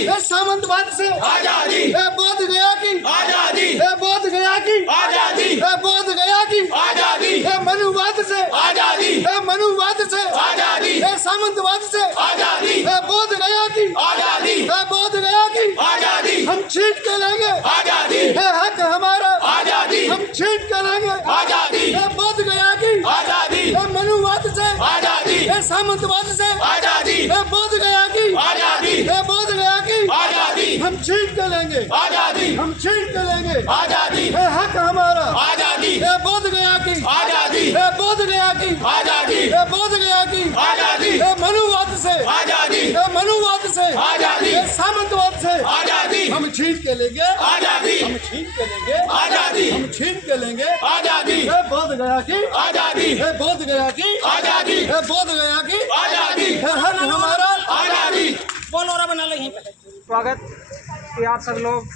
सामंतवाद से आजादी, बोध गया की आजादी, बोध गया की आजादी, बोध गया की आजादी, मनुवाद से आजादी, मनुवाद से आजादी, सामंतवाद से आजादी, बोध गया की आजादी, बोध गया की आजादी, हम छीट के लेंगे आजादी, हक हमारा आजादी, हम छीट के लेंगे आजादी, बोध गया की आजादी, मनुवाद से आजादी, सामंतवाद से आजादी, बोध गया की आजादी, बोध गया की आजादी, हम छीट के लेंगे आजादी, हम छीट के लेंगे आजादी, हक हमारा आजादी, बोध गया की आजादी, बोध गया की आजादी, बोध गया की आजादी, मनुवाद से आजादी, मनुवाद से आजादी, सामंतवाद से आजादी, हम छीन के लेंगे आजादी, हम छीन के लेंगे आजादी, हम छीन के लेंगे आजादी, बोध गया की आजादी, बोध गया की आजादी, बोध गया की आजादी, हक हमारा आजादी। बोलो और बना लेंगे। स्वागत कि आप सब लोग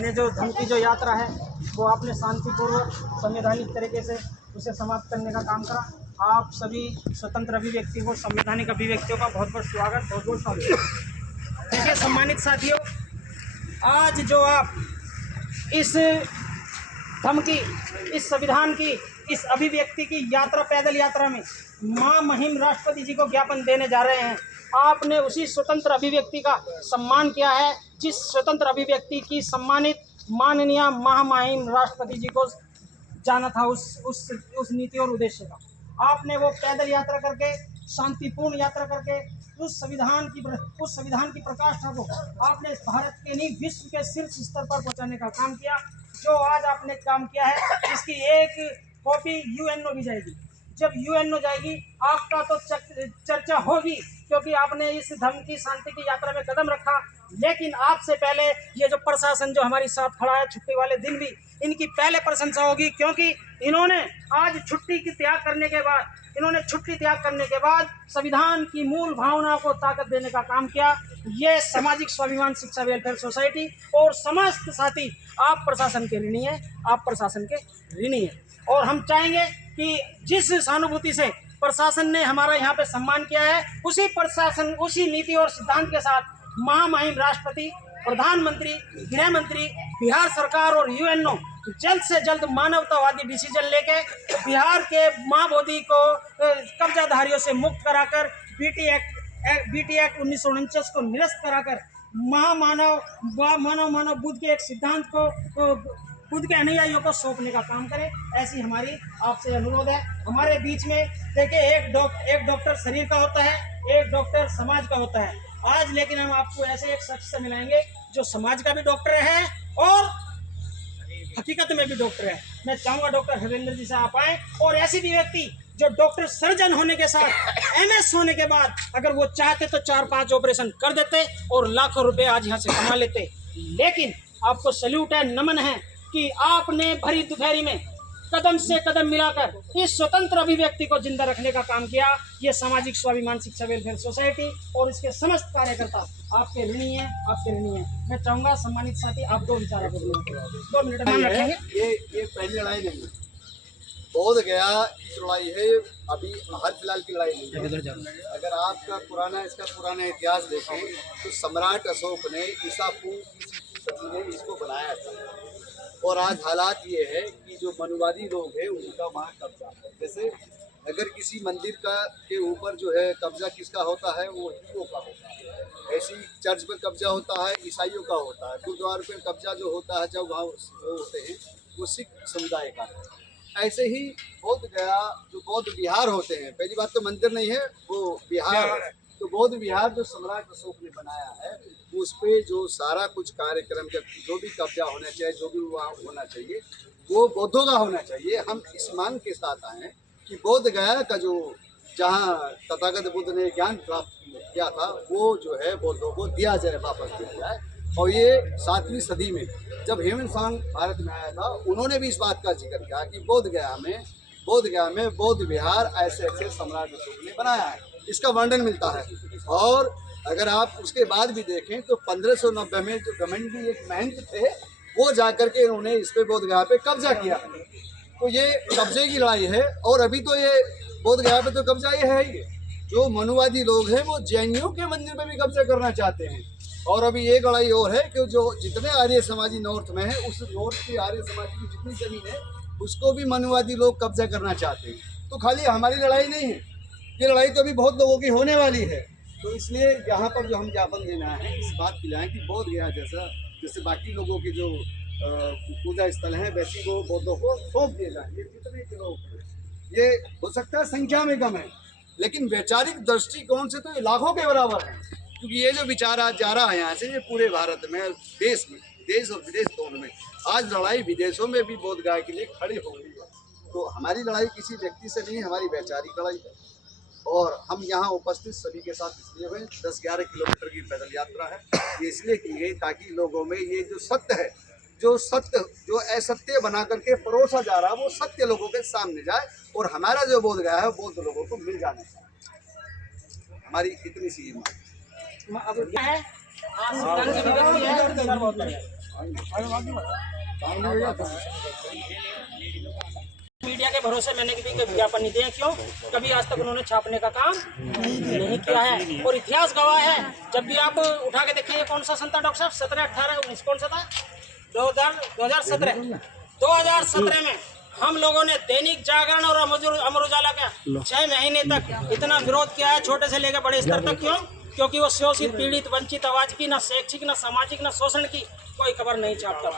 ने जो धमकी जो यात्रा है वो आपने शांतिपूर्वक संवैधानिक तरीके से उसे समाप्त करने का काम करा। आप सभी स्वतंत्र अभिव्यक्ति को संवैधानिक अभिव्यक्तियों का बहुत बहुत स्वागत, बहुत बहुत स्वागत। देखिए सम्मानित साथियों, आज जो आप इस धमकी, इस संविधान की, इस अभिव्यक्ति की यात्रा, पैदल यात्रा में महामहिम राष्ट्रपति जी को ज्ञापन देने जा रहे हैं, आपने उसी स्वतंत्र अभिव्यक्ति का सम्मान किया है जिस स्वतंत्र अभिव्यक्ति की सम्मानित माननीय महामहिम राष्ट्रपति जी को जाना था उस नीति और उद्देश्य का। आपने वो पैदल यात्रा करके, शांतिपूर्ण यात्रा करके उस संविधान की प्रकाष्ठा को आपने भारत के नहीं विश्व के शीर्ष स्तर पर पहुंचाने का काम किया। जो आज आपने काम किया है इसकी एक कॉपी यूएनओ भी जाएगी। जब यूएनओ जाएगी आपका तो चर्चा होगी, क्योंकि आपने इस धमकी शांति की यात्रा में कदम रखा। लेकिन आपसे पहले ये जो प्रशासन जो हमारे साथ खड़ा है छुट्टी वाले दिन भी, इनकी पहले प्रशंसा होगी, क्योंकि इन्होंने आज छुट्टी त्याग करने के बाद संविधान की मूल भावनाओं को ताकत देने का काम किया। ये सामाजिक स्वाभिमान शिक्षा वेलफेयर सोसाइटी और समस्त साथी आप प्रशासन के ऋणी हैं, आप प्रशासन के ऋणी हैं। और हम चाहेंगे कि जिस सहानुभूति से प्रशासन ने हमारा यहाँ पे सम्मान किया है, उसी नीति और सिद्धांत के साथ महामहिम राष्ट्रपति, प्रधानमंत्री, गृह मंत्री, बिहार सरकार और यूएनओ जल्द से जल्द मानवतावादी डिसीजन लेके बिहार के माँ बोधी को कब्जाधारियों से मुक्त कराकर बीटी एक्ट 1949 को निरस्त कराकर मानव बुद्ध के एक सिद्धांत को खुद के अनुयायियों को सौंपने का काम करें, ऐसी हमारी आपसे अनुरोध है। हमारे बीच में देखिए एक डॉक्टर शरीर का होता है, एक डॉक्टर समाज का होता है। आज लेकिन हम आपको ऐसे एक शख्स से मिलाएंगे जो समाज का भी डॉक्टर है और हकीकत में भी डॉक्टर है। मैं चाहूँगा डॉक्टर हरेंद्र जी से आप आए, और ऐसी भी व्यक्ति जो डॉक्टर सर्जन होने के साथ एमएस होने के बाद अगर वो चाहते तो 4-5 ऑपरेशन कर देते और लाखों रुपए आज यहाँ से कमा लेते। लेकिन आपको सैल्यूट है, नमन है कि आपने भरी दोपहरी में कदम से कदम मिलाकर इस स्वतंत्र अभिव्यक्ति को जिंदा रखने का काम किया। ये सामाजिक स्वाभिमान शिक्षा वेलफेयर सोसाइटी और इसके समस्त कार्यकर्ता आपके ऋणी हैं, आपके ऋणी हैं। मैं चाहूँगा सम्मानित साथी आप 2 विचार रखेंगे, 2 मिनट मान रखेंगे। ये पहली लड़ाई नहीं है, बोध गया की लड़ाई है, अभी हाल फिलहाल की लड़ाई नहीं है। अगर आपका इसका पुराना इतिहास देखें तो सम्राट अशोक ने ईसा पूर्व ने इसको बनाया था। और आज हालात ये है कि जो मनुवादी लोग हैं उनका वहाँ कब्जा है। जैसे अगर किसी मंदिर के ऊपर जो है कब्जा किसका होता है, वो हिंदुओं का होता है। ऐसी चर्च पर कब्जा होता है, ईसाइयों का होता है। गुरुद्वार पर कब्जा जो होता है, जब वहाँ वो होते हैं, वो सिख समुदाय का है। ऐसे ही बोध गया जो बौद्ध विहार होते हैं, पहली बात तो मंदिर नहीं है, वो विहार है। तो बौद्ध विहार जो सम्राट अशोक ने बनाया है, उस पे जो सारा कुछ कार्यक्रम, जो भी कब्जा होना चाहिए, जो भी वहाँ होना चाहिए, वो बौद्धों का होना चाहिए। हम इस मांग के साथ आए हैं कि बोध गया का जो जहाँ तथागत बुद्ध ने ज्ञान प्राप्त किया था, वो जो है बौद्धों को दिया जाए, वापस दिया जाए। और ये 7वीं सदी में जब हेमन सांग भारत में आया था, उन्होंने भी इस बात का जिक्र किया कि बोध गया में बौद्ध विहार ऐसे सम्राट अशोक ने बनाया है। इसका वर्णन मिलता है। और अगर आप उसके बाद भी देखें तो 1590 में जो घमंडी एक महंत थे, वो जाकर के उन्होंने इस पे बोध गया पे कब्जा किया। तो ये कब्जे की लड़ाई है। और अभी तो ये बोध गया पे तो कब्जा ये है ही। जो मनुवादी लोग हैं वो जैनियों के मंदिर पे भी कब्जा करना चाहते हैं। और अभी एक लड़ाई और है कि जो जितने आर्य समाजी नॉर्थ में है, उस नॉर्थ की आर्य समाज की जितनी जमीन है उसको भी मनुवादी लोग कब्जा करना चाहते हैं। तो खाली हमारी लड़ाई नहीं है, ये लड़ाई तो अभी बहुत लोगों की होने वाली है। तो इसलिए यहाँ पर जो हम ज्ञापन देना है इस बात की लाएँ कि बोध गया जैसे बाकी लोगों के जो पूजा स्थल हैं वैसी वो बौद्धों को सौंप दिए जाए। ये जितने के लोग ये हो सकता है संख्या में कम है, लेकिन वैचारिक दृष्टिकोण से तो ये लाखों के बराबर है। क्योंकि ये जो विचार आज जा रहा है यहाँ से, ये पूरे भारत में, देश और विदेश दोनों में आज लड़ाई विदेशों में भी बोध गया के लिए खड़ी हो गई है। तो हमारी लड़ाई किसी व्यक्ति से नहीं, हमारी वैचारिक लड़ाई है। और हम यहाँ उपस्थित सभी के साथ इसलिए हुए, 10-11 किलोमीटर की पैदल यात्रा है। ये इसलिए की गई ताकि लोगों में ये जो सत्य है, जो असत्य बना करके परोसा जा रहा है, वो सत्य लोगों के सामने जाए और हमारा जो बोध गया है वो लोगों को मिल जाने चाहिए। हमारी इतनी सी अब क्या है मीडिया के भरोसे मैंने कभी विज्ञापन नहीं दिया। क्यों? कभी आज तक उन्होंने छापने का काम नहीं किया है। और इतिहास गवाह है, जब भी आप उठा के देखेंगे कौन सा सन था डॉक्टर साहब, 17, 18, 19 कौन सा था? 2017 में हम लोगों ने दैनिक जागरण और अमर उजाला का 6 महीने तक इतना विरोध किया है, छोटे से लेकर बड़े स्तर तक। क्यों? क्योंकि वो शोषित, पीड़ित, वंचित आवाज की ना शैक्षिक, ना सामाजिक, ना शोषण की कोई खबर नहीं छापता।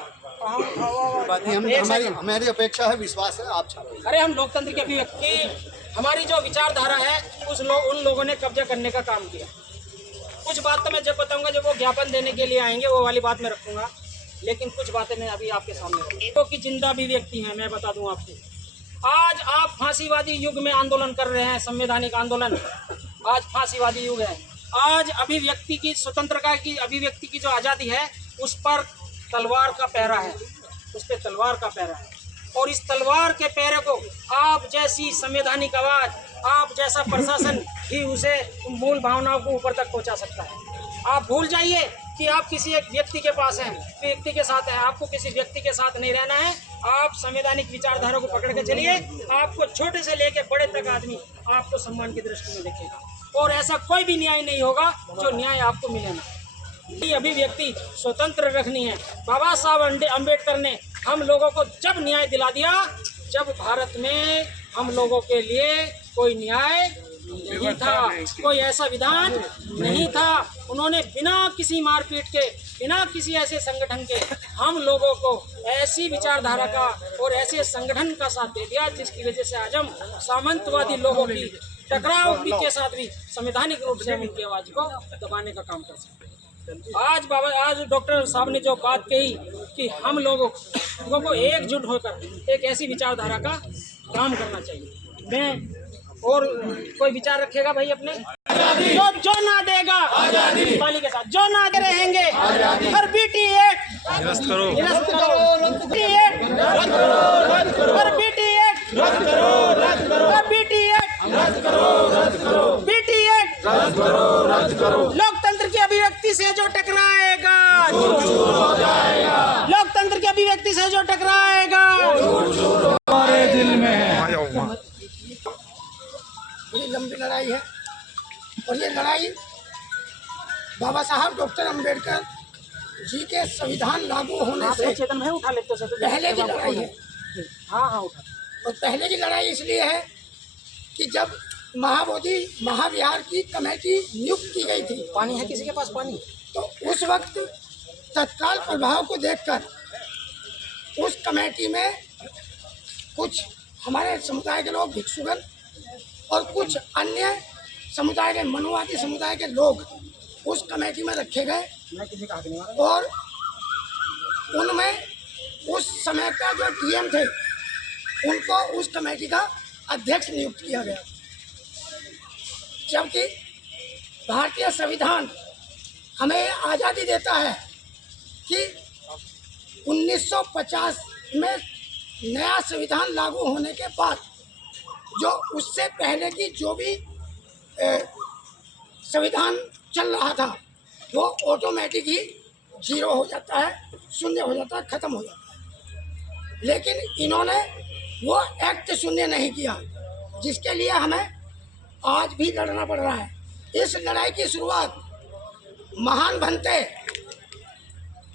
हमारी अपेक्षा है, विश्वास है आप छापें। अरे हम लोकतंत्र की अभिव्यक्ति, हमारी जो विचारधारा है उन लोगों ने कब्जा करने का काम किया। कुछ बात तो मैं जब बताऊंगा, जब वो ज्ञापन देने के लिए आएंगे वो वाली बात मैं रखूंगा, लेकिन कुछ बातें मैं अभी आपके सामने रखूंगा कि जिंदा भी व्यक्ति हैं। मैं बता दूं आपको, आज आप फांसीवादी युग में आंदोलन कर रहे हैं, संवैधानिक आंदोलन। आज फांसीवादी युग है। आज अभिव्यक्ति की, स्वतंत्रता की, अभिव्यक्ति की जो आज़ादी है उस पर तलवार का पहरा है, उस पर तलवार का पहरा है। और इस तलवार के पहरे को आप जैसी संवैधानिक आवाज़, आप जैसा प्रशासन ही उसे मूल भावनाओं को ऊपर तक पहुंचा सकता है। आप भूल जाइए कि आप किसी एक व्यक्ति के पास हैं, व्यक्ति के साथ हैं। आपको किसी व्यक्ति के साथ नहीं रहना है। आप संवैधानिक विचारधारा को पकड़ के चलिए। आपको छोटे से लेकर बड़े तक आदमी आपको सम्मान की दृष्टि में देखेगा, और ऐसा कोई भी न्याय नहीं होगा जो न्याय आपको मिले ना। ये अभिव्यक्ति स्वतंत्र रखनी है। बाबा साहब अम्बेडकर ने हम लोगों को जब न्याय दिला दिया, जब भारत में हम लोगों के लिए कोई न्याय नहीं था, कोई ऐसा विधान नहीं था। उन्होंने बिना किसी मारपीट के, बिना किसी ऐसे संगठन के हम लोगों को ऐसी विचारधारा का और ऐसे संगठन का साथ दे दिया जिसकी वजह से आज हम सामंतवादी लोगों की टकराव के साथ भी संवैधानिक रूप से उनकी आवाज को दबाने का काम कर सकते हैं। आज डॉक्टर साहब ने जो बात कही कि हम लोगों को एकजुट होकर एक ऐसी विचारधारा का काम करना चाहिए। मैं और कोई विचार रखेगा भाई अपने, जो ना देगा पाली के साथ, जो ना दे रहेंगे हर बीटी एक्ट निरस्त करो, हर बीटी एक्ट लोकतंत्र की अभिव्यक्ति से जो टकराएगा, लोकतंत्र की अभिव्यक्ति से जो टकराएगा हमारे दिल में है। बड़ी लंबी लड़ाई है, और ये लड़ाई बाबा साहब डॉक्टर अम्बेडकर जी के संविधान लागू होने से चेतन में उठा लेते से पहले की लड़ाई है। हाँ उठा। और पहले की लड़ाई इसलिए है कि जब महाबोधि महाविहार की कमेटी नियुक्त की गई थी, पानी है किसी के पास पानी, तो उस वक्त तत्काल प्रभाव को देखकर उस कमेटी में कुछ हमारे समुदाय के लोग, भिक्षुगण, और कुछ अन्य समुदाय के, मनुवादी समुदाय के लोग उस कमेटी में रखे गए। और उनमें उस समय का जो डीएम थे उनको उस कमेटी का अध्यक्ष नियुक्त किया गया, जबकि भारतीय संविधान हमें आज़ादी देता है कि 1950 में नया संविधान लागू होने के बाद जो उससे पहले की जो भी संविधान चल रहा था वो ऑटोमेटिक ही जीरो हो जाता है, शून्य हो जाता है, ख़त्म हो जाता है। लेकिन इन्होंने वो एक्ट शून्य नहीं किया, जिसके लिए हमें आज भी लड़ना पड़ रहा है। इस लड़ाई की शुरुआत महान भंते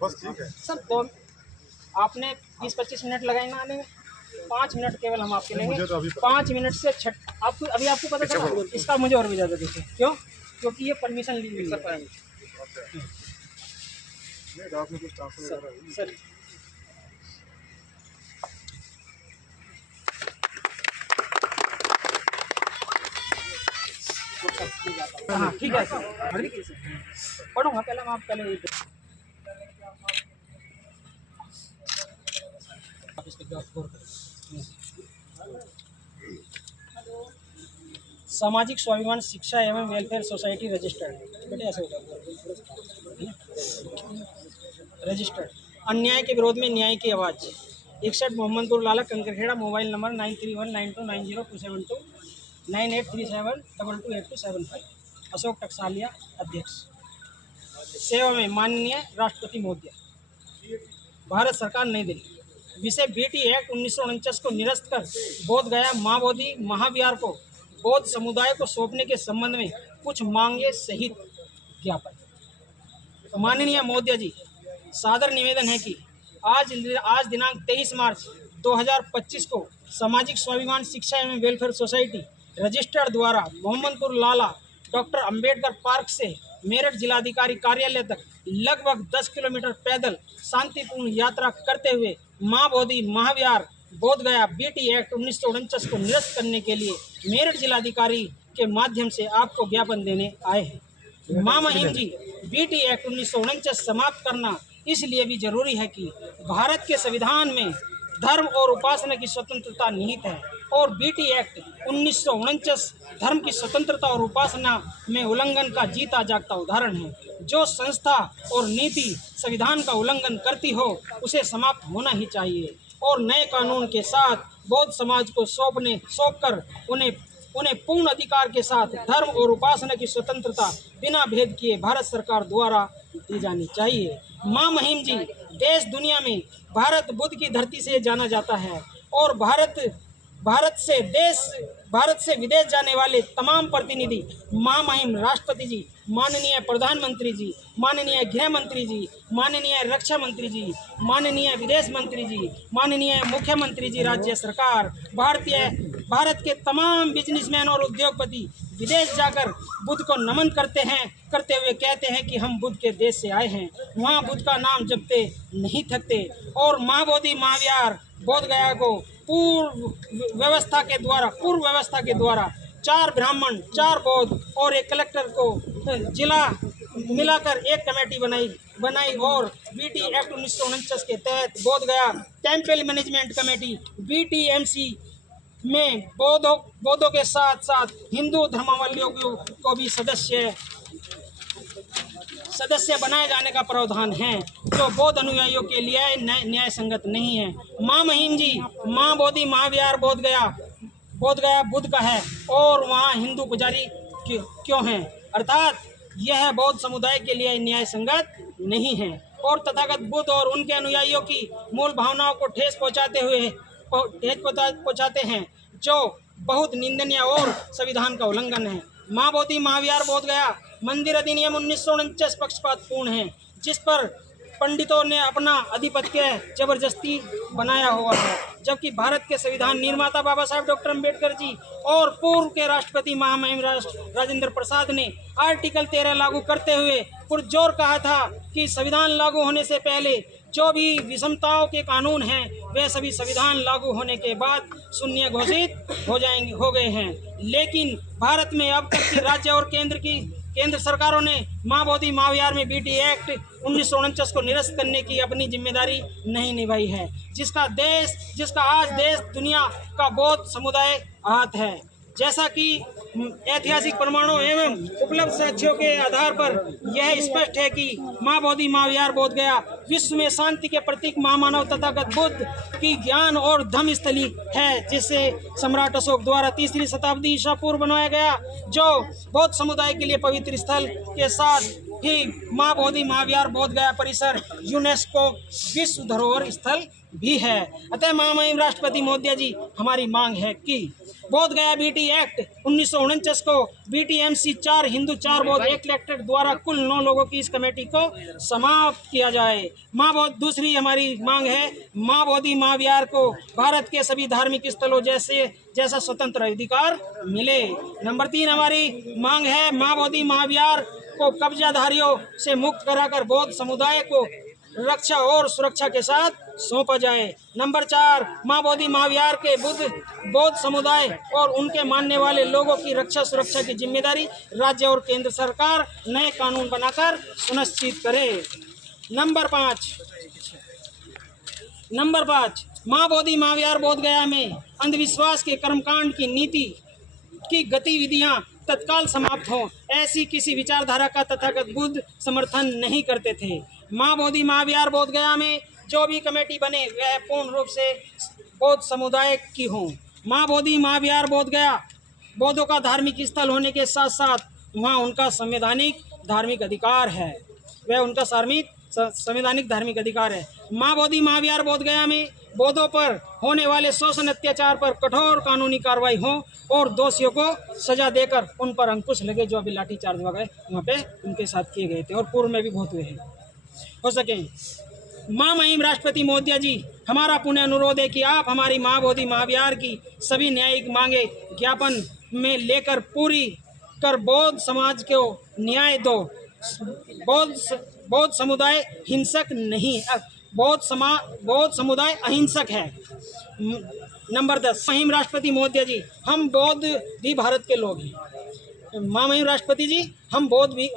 सर दो आपने 20-25 मिनट लगाए ना आने में, 5 मिनट केवल हम आपके लेंगे। 5 मिनट से आपको अभी आपको पता चला इसका मुझे और भी ज़्यादा देखिए क्यों, क्योंकि ये परमिशन ली हुई है सर। हाँ ठीक है सर, पढ़ूंगा पहले मैं, आप पहले सामाजिक स्वाभिमान शिक्षा एवं वेलफेयर सोसाइटी रजिस्टर्ड, बेटे ऐसे होता है रजिस्टर्ड। अन्याय के विरोध में न्याय की आवाज़। 61 मोहम्मदपुर लाला कंकरखेड़ा, मोबाइल नंबर 9319290272, 9837228275। अशोक टकसालिया अध्यक्ष। सेवा में माननीय राष्ट्रपति महोदय, भारत सरकार, नई दिल्ली। विषय बीटी एक्ट 1949 को निरस्त कर बोध गया माँ बोधि महाविहार को बौद्ध समुदाय को सौंपने के संबंध में कुछ मांगे सहित ज्ञापन। तो माननीय महोदय जी, सादर निवेदन है कि आज दिनांक 23 मार्च 2025 को सामाजिक स्वाभिमान शिक्षा एवं वेलफेयर सोसाइटी रजिस्टर्ड द्वारा मोहम्मदपुर लाला डॉक्टर अंबेडकर पार्क से मेरठ जिलाधिकारी कार्यालय तक लगभग 10 किलोमीटर पैदल शांतिपूर्ण यात्रा करते हुए माँ बोधि महाविहार बोध गया बीटी एक्ट 1949 को निरस्त करने के लिए मेरठ जिलाधिकारी के माध्यम से आपको ज्ञापन देने आए हैं। माँ महिम जी, बीटी एक्ट 1949 समाप्त करना इसलिए भी जरूरी है कि भारत के संविधान में धर्म और उपासना की स्वतंत्रता निहित है और बीटी एक्ट 1949 धर्म की स्वतंत्रता और उपासना में उल्लंघन का जीता जागता उदाहरण है। जो संस्था और नीति संविधान का उल्लंघन करती हो उसे समाप्त होना ही चाहिए और नए कानून के साथ बौद्ध समाज को सौंपकर उन्हें पूर्ण अधिकार के साथ धर्म और उपासना की स्वतंत्रता बिना भेद किए भारत सरकार द्वारा दी जानी चाहिए। माँ महिम जी, देश दुनिया में भारत बुद्ध की धरती से जाना जाता है और भारत से विदेश जाने वाले तमाम प्रतिनिधि माँ महिम राष्ट्रपति जी, माननीय प्रधानमंत्री जी, माननीय गृह मंत्री जी, माननीय रक्षा मंत्री जी, माननीय विदेश मंत्री जी, माननीय मुख्यमंत्री जी, राज्य सरकार, भारत के तमाम बिजनेसमैन और उद्योगपति विदेश जाकर बुद्ध को नमन करते हुए कहते हैं कि हम बुद्ध के देश से आए हैं। वहाँ बुद्ध का नाम जपते नहीं थकते और माँ बोधि महाविहार बोध गया को पूर्व व्यवस्था के द्वारा 4 ब्राह्मण, 4 बौद्ध और एक कलेक्टर को जिला मिलाकर एक कमेटी बनाई और बीटी एक्ट 1949 के तहत बोध गया टेम्पल मैनेजमेंट कमेटी BTMC में बौद्धों के साथ साथ हिंदू धर्मावलंबियों को भी सदस्य बनाए जाने का प्रावधान है, जो बौद्ध अनुयायियों के लिए न्याय संगत नहीं है। माँ महिम जी, माँ बोधि महाविहार बोध गया बुद्ध का है और वहाँ हिंदू पुजारी क्यों हैं, अर्थात यह बौद्ध समुदाय के लिए न्याय संगत नहीं है और तथागत बुद्ध और उनके अनुयायियों की मूल भावनाओं को ठेस पहुँचाते हैं, जो बहुत निंदनीय और संविधान का उल्लंघन है। माँ बोधि महाविहार बोध गया मंदिर अधिनियम 1949 पक्षपातपूर्ण है, जिस पर पंडितों ने अपना आधिपत्य जबरदस्ती बनाया हुआ है, जबकि भारत के संविधान निर्माता बाबा साहब डॉक्टर अंबेडकर जी और पूर्व के राष्ट्रपति महामहिम राजेंद्र प्रसाद ने आर्टिकल 13 लागू करते हुए पुरजोर कहा था कि संविधान लागू होने से पहले जो भी विषमताओं के कानून हैं वे सभी संविधान लागू होने के बाद शून्य घोषित हो गए हैं। लेकिन भारत में अब तक की राज्य और केंद्र सरकारों ने माँ बोधि महाविहार में बीटी एक्ट 1949 को निरस्त करने की अपनी जिम्मेदारी नहीं निभाई है, जिसका आज देश दुनिया का बौद्ध समुदाय आहत है। जैसा कि ऐतिहासिक प्रमाणों एवं उपलब्ध साक्ष्यों के आधार पर यह स्पष्ट है कि माँ बोधि महाविहार बोध गया विश्व में शांति के प्रतीक महामानव तथागत बुद्ध की ज्ञान और धम्म स्थली है, जिसे सम्राट अशोक द्वारा 3री शताब्दी ईसा पूर्व बनवाया गया, जो बौद्ध समुदाय के लिए पवित्र स्थल के साथ ही माँ बोधि महाविहार बोध गया परिसर यूनेस्को विश्व धरोहर स्थल भी है। अतः महामहिम राष्ट्रपति महोदय जी, हमारी मांग है कि बोध गया बीटी एक्ट 1949 को BTMC 4 हिंदू 4 बौद्ध एक्ट द्वारा कुल 9 लोगों की इस कमेटी को समाप्त किया जाए। दूसरी हमारी मांग है, माँ बोधि महाविहार को भारत के सभी धार्मिक स्थलों जैसा स्वतंत्र अधिकार मिले। नंबर 3 हमारी मांग है, माँ बोधि महाविहार को कब्जाधारियों से मुक्त कराकर बौद्ध समुदाय को रक्षा और सुरक्षा के साथ सौंपा जाए। नंबर 4 माँ बोधि महाविहार के बौद्ध समुदाय और उनके मानने वाले लोगों की रक्षा सुरक्षा की जिम्मेदारी राज्य और केंद्र सरकार नए कानून बनाकर सुनिश्चित करे। नंबर 5 माँ बोधि महाविहार बोध गया में अंधविश्वास के कर्मकांड की नीति की गतिविधियां तत्काल समाप्त हों, ऐसी किसी विचारधारा का तथागत बुद्ध समर्थन नहीं करते थे। माँ बोधि महाविहार बोध गया में जो भी कमेटी बने वह पूर्ण रूप से बौद्ध समुदाय की हों। माँ बोधि महाविहार बोध गया बौद्धों का धार्मिक स्थल होने के साथ साथ वहाँ उनका संवैधानिक धार्मिक अधिकार है, वह उनका संवैधानिक धार्मिक अधिकार है। माँ बोधि महाविहार बोध गया में बौद्धों पर होने वाले शोषण अत्याचार पर कठोर कानूनी कार्रवाई हो और दोषियों को सजा देकर उन पर अंकुश लगे, जो अभी लाठीचार्ज वगैरह वहाँ पे उनके साथ किए गए थे और पूर्व में भी बहुत हुए हैं, हो सके। माँ महिम राष्ट्रपति महोदय जी, हमारा पुनः अनुरोध है कि आप हमारी माँ बोधि महाविहार की सभी न्यायिक मांगे ज्ञापन में लेकर पूरी कर बौद्ध समाज को न्याय दो। बौद्ध समुदाय हिंसक नहीं, बौद्ध समुदाय अहिंसक है। नंबर 10 महिम राष्ट्रपति महोदय जी, हम बौद्ध भी भारत के लोग हैं। माँ महिम राष्ट्रपति जी, हम बौद्ध भी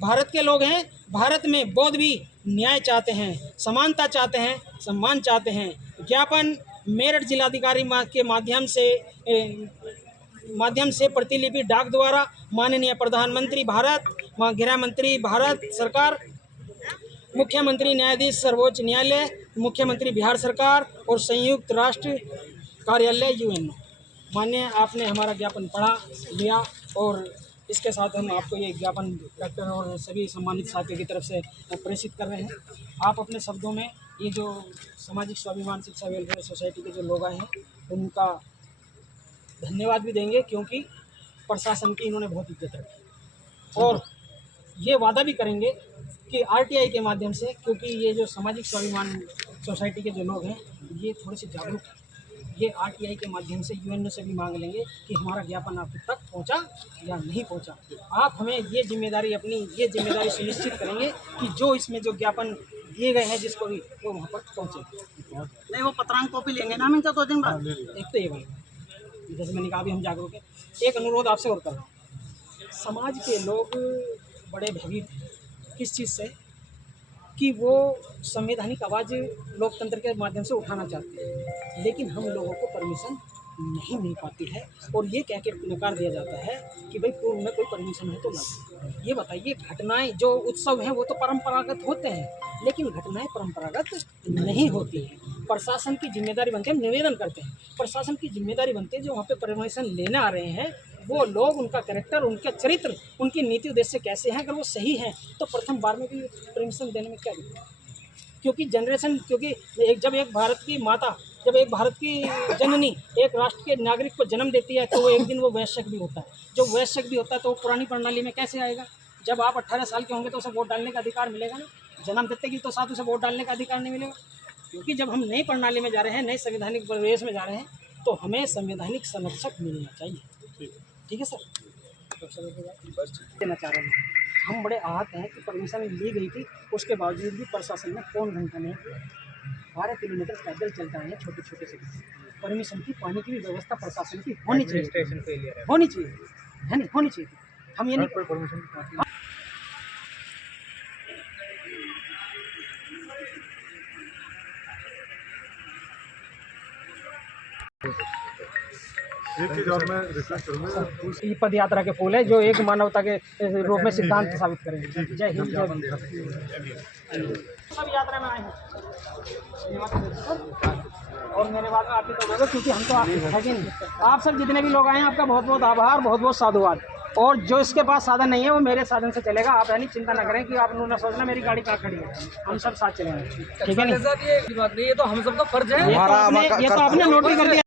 भारत के लोग हैं। भारत में बौद्ध भी न्याय चाहते हैं, समानता चाहते हैं, सम्मान चाहते हैं। ज्ञापन मेरठ जिलाधिकारी के माध्यम से प्रतिलिपि डाक द्वारा माननीय प्रधानमंत्री भारत, गृह मंत्री भारत सरकार, मुख्यमंत्री न्यायाधीश सर्वोच्च न्यायालय, मुख्यमंत्री बिहार सरकार और संयुक्त राष्ट्र कार्यालय UN। माननीय, आपने हमारा ज्ञापन पढ़ा लिया और इसके साथ हम आपको ये ज्ञापन कलेक्टर और सभी सम्मानित साथियों की तरफ से प्रेषित कर रहे हैं। आप अपने शब्दों में ये जो सामाजिक स्वाभिमान शिक्षा वेलफेयर सोसाइटी के जो लोग आए हैं उनका धन्यवाद भी देंगे, क्योंकि प्रशासन की इन्होंने बहुत इज्जत रखी और ये वादा भी करेंगे कि RTI के माध्यम से, क्योंकि ये जो सामाजिक स्वाभिमान सोसाइटी के जो लोग हैं ये थोड़े से जागरूक हैं, ये RTI के माध्यम से UN से भी मांग लेंगे कि हमारा ज्ञापन आप तक पहुंचा या नहीं पहुंचा। आप हमें ये जिम्मेदारी सुनिश्चित करेंगे कि जो इसमें जो ज्ञापन दिए गए हैं जिसको भी वो वहाँ पर पहुँचे। नहीं, वो पत्रांक कॉपी लेंगे ना हम इनका 2 दिन बाद। एक तो ये भाई, जैसे मैंने कहा अभी हम जागरूक हैं। एक अनुरोध आपसे और कर रहा हूँ, समाज के लोग बड़े भयभीत हैं किस चीज़ से कि वो संवैधानिक आवाज़ लोकतंत्र के माध्यम से उठाना चाहते हैं, लेकिन हम लोगों को परमिशन नहीं मिल पाती है और ये कह के नकार दिया जाता है कि भाई पूर्व में कोई परमिशन है तो लगे। ये बताइए, घटनाएं जो उत्सव हैं वो तो परंपरागत होते हैं, लेकिन घटनाएं परंपरागत नहीं होती हैं। प्रशासन की जिम्मेदारी बनती है, हम निवेदन करते हैं, प्रशासन की जिम्मेदारी बनती है जो वहाँ पे परमिशन लेने आ रहे हैं वो लोग, उनका कैरेक्टर, उनका चरित्र, उनकी नीति उद्देश्य कैसे हैं, अगर वो सही हैं तो प्रथम बार में भी परमिशन देने में क्या दिक्कत है? क्योंकि जब एक भारत की माता, जब एक भारत की जननी एक राष्ट्र के नागरिक को जन्म देती है तो वो एक दिन वो वयस्क भी होता है। जो वयस्क भी होता है तो वो पुरानी प्रणाली में कैसे आएगा? जब आप 18 साल के होंगे तो उसे वोट डालने का अधिकार मिलेगा ना, जन्म देते की तो साथ उसे वोट डालने का अधिकार नहीं मिलेगा। क्योंकि जब हम नई प्रणाली में जा रहे हैं, नए संवैधानिक परिवेश में जा रहे हैं, तो हमें संवैधानिक संरक्षक मिलना चाहिए। ठीक है सर, देना चाह रहे हैं। हम बड़े आहत हैं कि परमिशन ली गई थी, उसके बावजूद भी प्रशासन ने कौन घंटा नहीं किया। 12 किलोमीटर पैदल चलता है छोटे छोटे से परमिशन की, पानी की भी व्यवस्था प्रशासन की होनी चाहिए, होनी चाहिए, है नहीं होनी चाहिए। हम ये नहीं परमिशन ये पद यात्रा के फूल है जो एक मानवता के रूप में सिद्धांत साबित करेंगे। जय हिंद, जय हिंद। सब यात्रा में आए हैं और मेरे बाद में आप ही तो होगा, क्योंकि हम तो आप है कि नहीं। आप सब जितने भी लोग आए हैं आपका बहुत बहुत आभार, बहुत बहुत साधुवाद। और जो इसके पास साधन नहीं है वो मेरे साधन से चलेगा। आप यानी चिंता ना करें कि आप लोग ना सोचना मेरी गाड़ी कहाँ खड़ी है, हम सब साथ चलेंगे। ठीक है, ये बात नहीं, ये तो हम सबका फर्ज है। ये तो आपने नोटिस कर दिया।